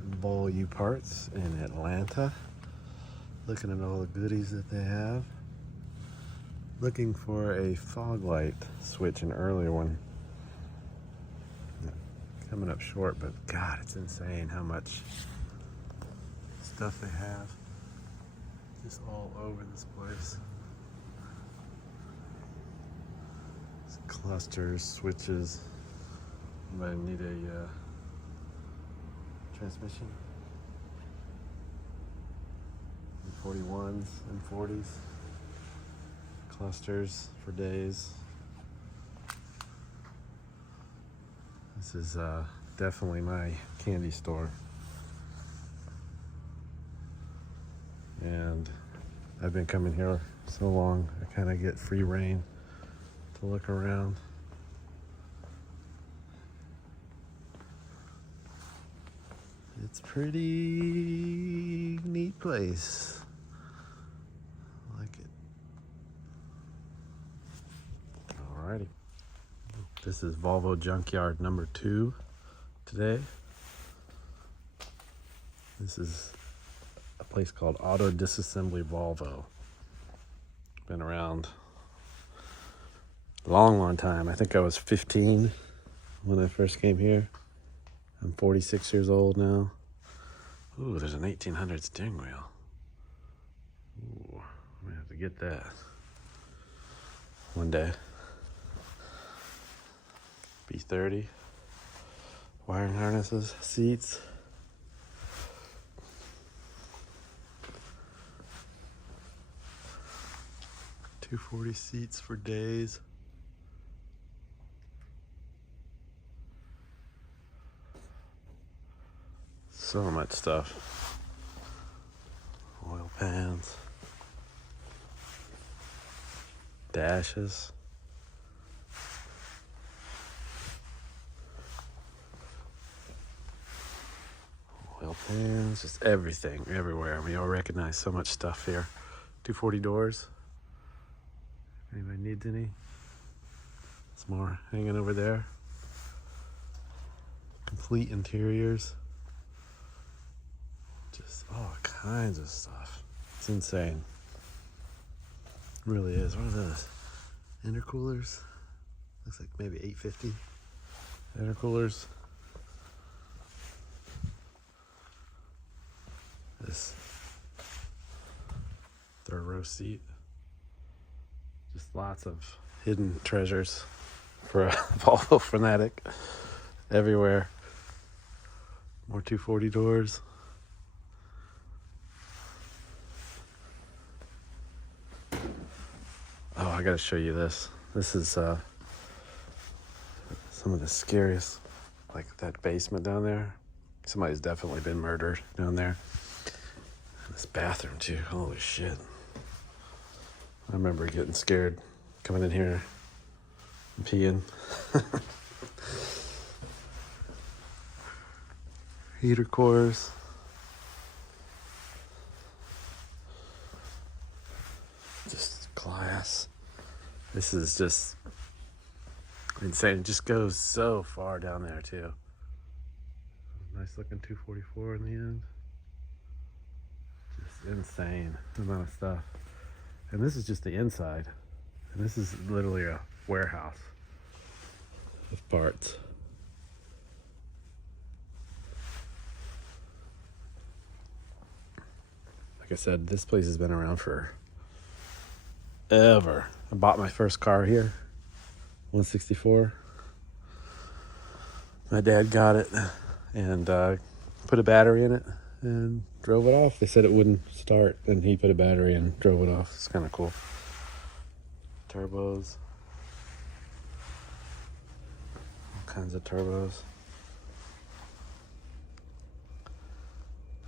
at Volvo Parts in Atlanta. Looking at all the goodies that they have. Looking for a fog light switch, an earlier one. Coming up short, but God, it's insane how much stuff they have. Just all over this place. Clusters, switches. Might need a transmission. 41s and 40s. Clusters for days. This is definitely my candy store. And I've been coming here so long, I kind of get free reign to look around. It's pretty neat place. I like it. Alrighty. This is Volvo Junkyard number 2 today. This is a place called Auto Disassembly Volvo. Been around a long time. I think I was 15 when I first came here. I'm 46 years old now. Ooh, there's an 1800 steering wheel. Ooh, I'm gonna have to get that one day. B30. Wiring harnesses, seats. $240 seats for days. So much stuff. Oil pans. Dashes. Oil pans, just everything, everywhere. I mean, you'll recognize so much stuff here. 240 doors. Anybody needs any? Some more hanging over there. Complete interiors. Just all kinds of stuff. It's insane. It really is. What are those? Intercoolers? Looks like maybe 850 intercoolers. This third row seat. Just lots of hidden treasures for a Volvo fanatic everywhere. More 240 doors. Oh, I gotta show you this. This is some of the scariest, like that basement down there. Somebody's definitely been murdered down there. This bathroom too, holy shit. I remember getting scared coming in here and peeing. Heater cores. Just glass. This is just insane. It just goes so far down there too. Nice looking 244 in the end. Just insane amount of stuff. And this is just the inside. And this is literally a warehouse of parts. Like I said, this place has been around for ever. I bought my first car here, 164. My dad got it and put a battery in it and drove it off. They said it wouldn't start, and he put a battery in and drove it off. It's kind of cool. Turbos. All kinds of turbos.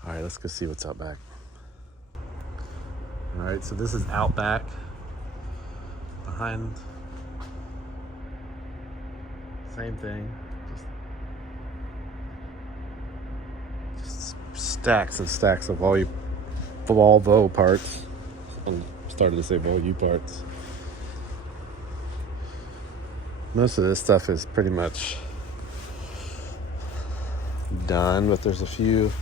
All right, let's go see what's out back. All right, so this is out back. Behind. Same thing. Just stacks and stacks of Volvo parts. I'm starting to say Volvo parts. Most of this stuff is pretty much done, but there's a few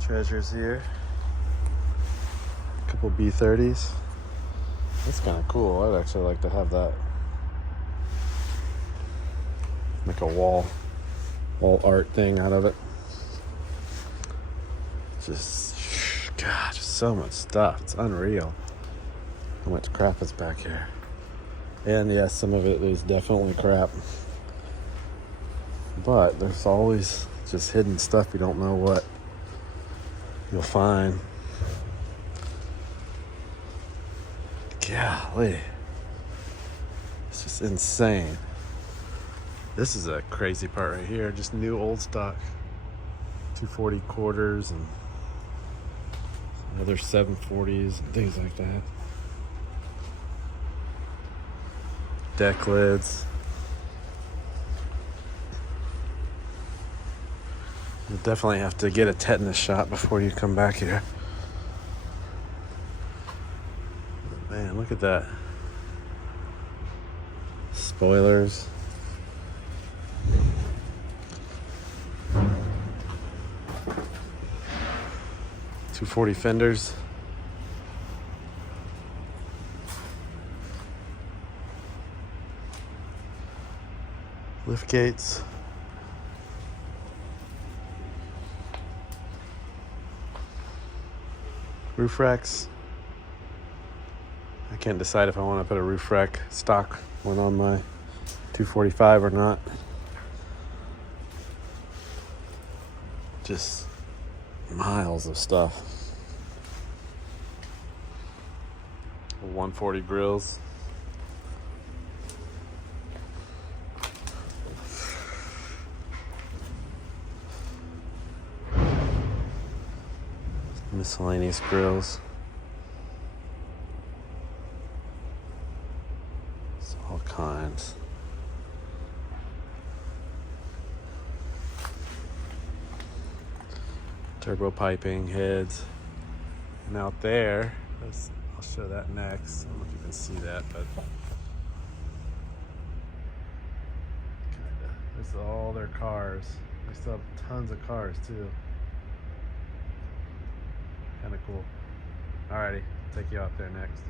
treasures here. A couple B30s. That's kind of cool. I'd actually like to have that. Make a wall art thing out of it. Just, God, just so much stuff. It's unreal how much crap is back here. And yes, some of it is definitely crap. But there's always just hidden stuff you don't know what you'll find. Golly. It's just insane. This is a crazy part right here. Just new old stock. 240 quarters and other 740s and things like that. Deck lids. You'll definitely have to get a tetanus shot before you come back here. Man, look at that. Spoilers. .240 fenders. Lift gates. Roof racks. I can't decide if I want to put a roof rack stock one on my 245 or not. Just miles of stuff. 140 grills. Miscellaneous grills. It's all kinds. Turbo piping, heads. And out there, I'll show that next. I don't know if you can see that, but kinda, there's all their cars. They still have tons of cars too. Kind of cool. Alrighty, take you out there next.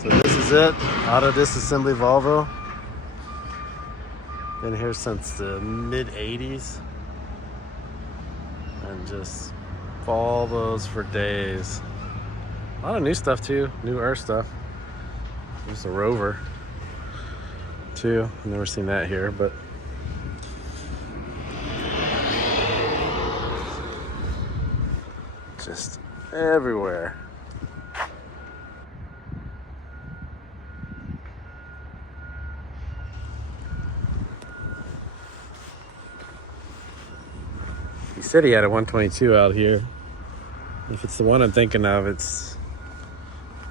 So this is it, auto disassembly Volvo. Been here since the mid 80s. And just follow those for days. A lot of new stuff too, new Earth stuff. There's a Rover too. I've never seen that here, but just everywhere. He said he had a 122 out here. If it's the one I'm thinking of, it's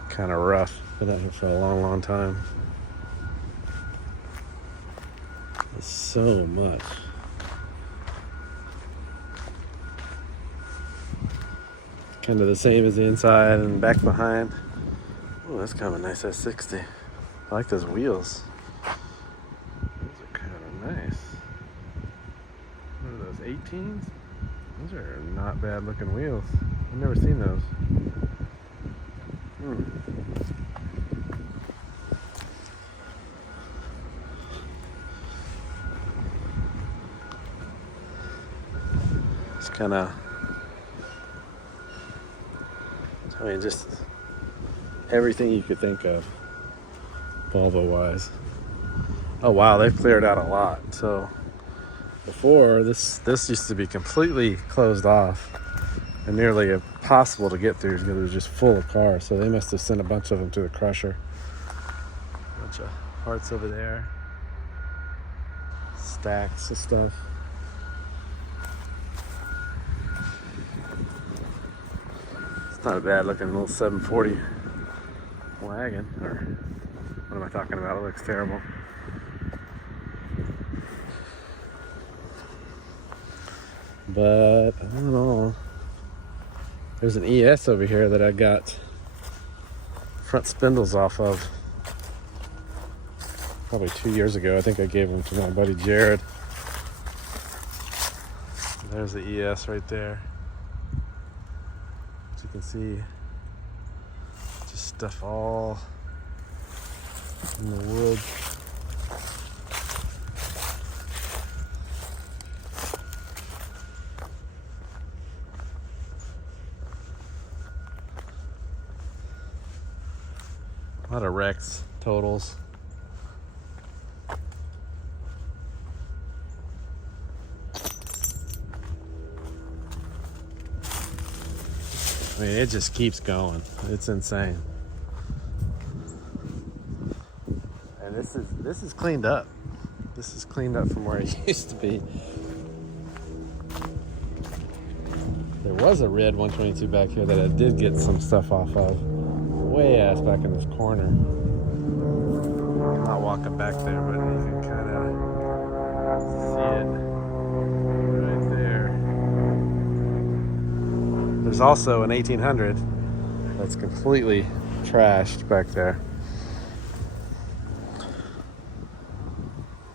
kind of rough. Been out here for a long, long time. There's so much. Kind of the same as the inside and back behind. Oh, that's kind of a nice S60. I like those wheels. Those are kind of nice. What are those, 18s? Those are not bad looking wheels. I've never seen those. It's kind of, I mean, just everything you could think of, Volvo wise. Oh wow, they've cleared out a lot. So before, this used to be completely closed off and nearly impossible to get through because it was just full of cars. So they must have sent a bunch of them to the crusher. A bunch of parts over there, stacks of stuff. It's not a bad looking little 740 wagon, or what am I talking about? It looks terrible. But I don't know. There's an ES over here that I got front spindles off of. probably 2 years ago. I think I gave them to my buddy Jared. There's the ES right there. As you can see, just stuff all in the wood. A lot of wrecks, totals. I mean, it just keeps going. It's insane. And this is cleaned up. This is cleaned up from where it used to be. There was a red 122 back here that I did get some stuff off of. Way ass back in this corner. I'm not walking back there, but you can kind of see it right there. There's also an 1800 that's completely trashed back there.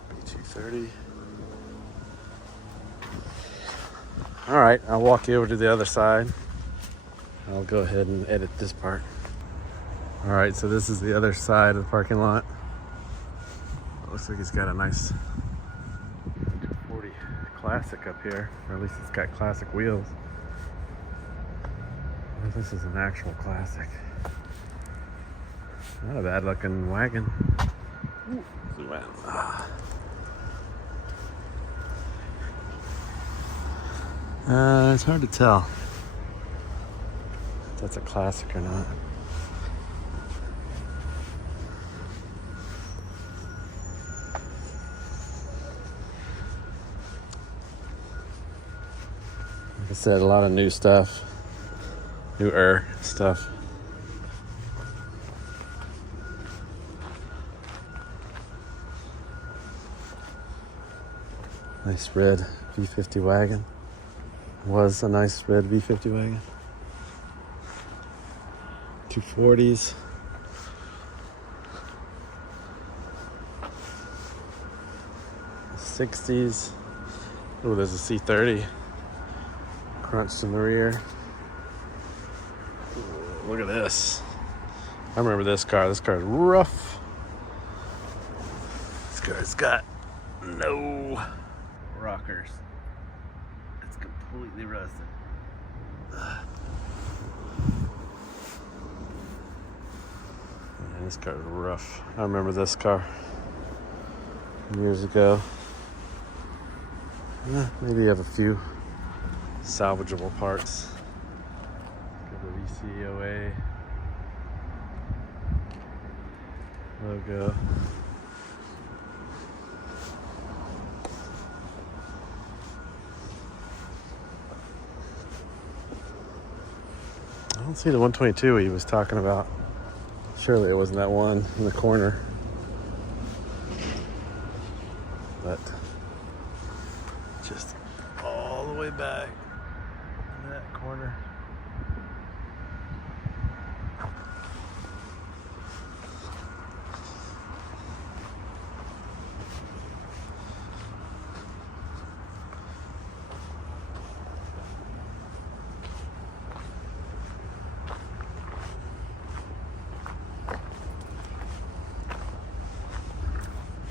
B230. All right, I'll walk you over to the other side. I'll go ahead and edit this part. All right, so this is the other side of the parking lot. It looks like it's got a nice 240 Classic up here, or at least it's got classic wheels. This is an actual Classic. Not a bad looking wagon. Zoom in. It's hard to tell if that's a Classic or not. Like I said, a lot of new stuff, newer stuff. Nice red V50 wagon. Was a nice red V50 wagon. 240s. '60s. Oh, there's a C30. Crunched in the rear. Ooh, look at this. I remember this car. This car is rough. This car's got no rockers. It's completely rusted. Yeah, this car is rough. I remember this car years ago. Maybe you have a few salvageable parts. Got the VCOA logo. I don't see the 122 he was talking about. Surely it wasn't that one in the corner. But just all the way back in that corner.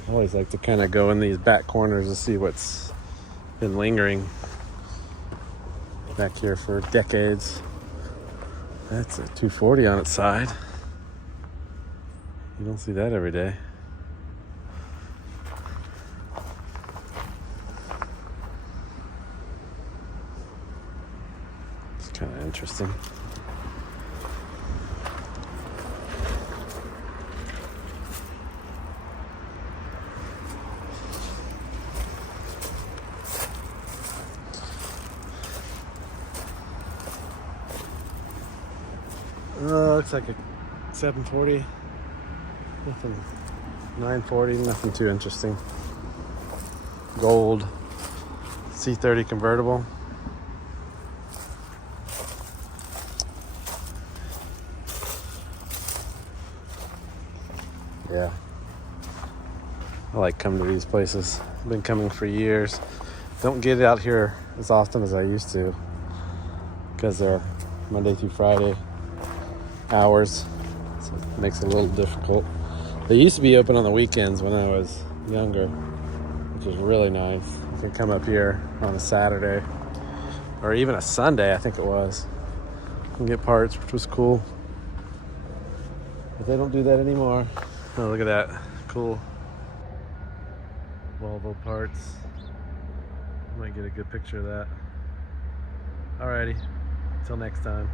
I always like to kind of go in these back corners to see what's been lingering back here for decades. That's a 240 on its side. You don't see that every day. It's kind of interesting. Looks like a 740. Nothing. 940. Nothing too interesting. Gold C30 convertible. Yeah. I like coming to these places. I've been coming for years. Don't get out here as often as I used to because they're Monday through Friday hours, so it makes it a little difficult. They used to be open on the weekends when I was younger, which is really nice. You can come up here on a Saturday or even a Sunday, I think it was, and get parts, which was cool. But they don't do that anymore. Oh, look at that cool Volvo parts. Might get a good picture of that. Alrighty, until next time.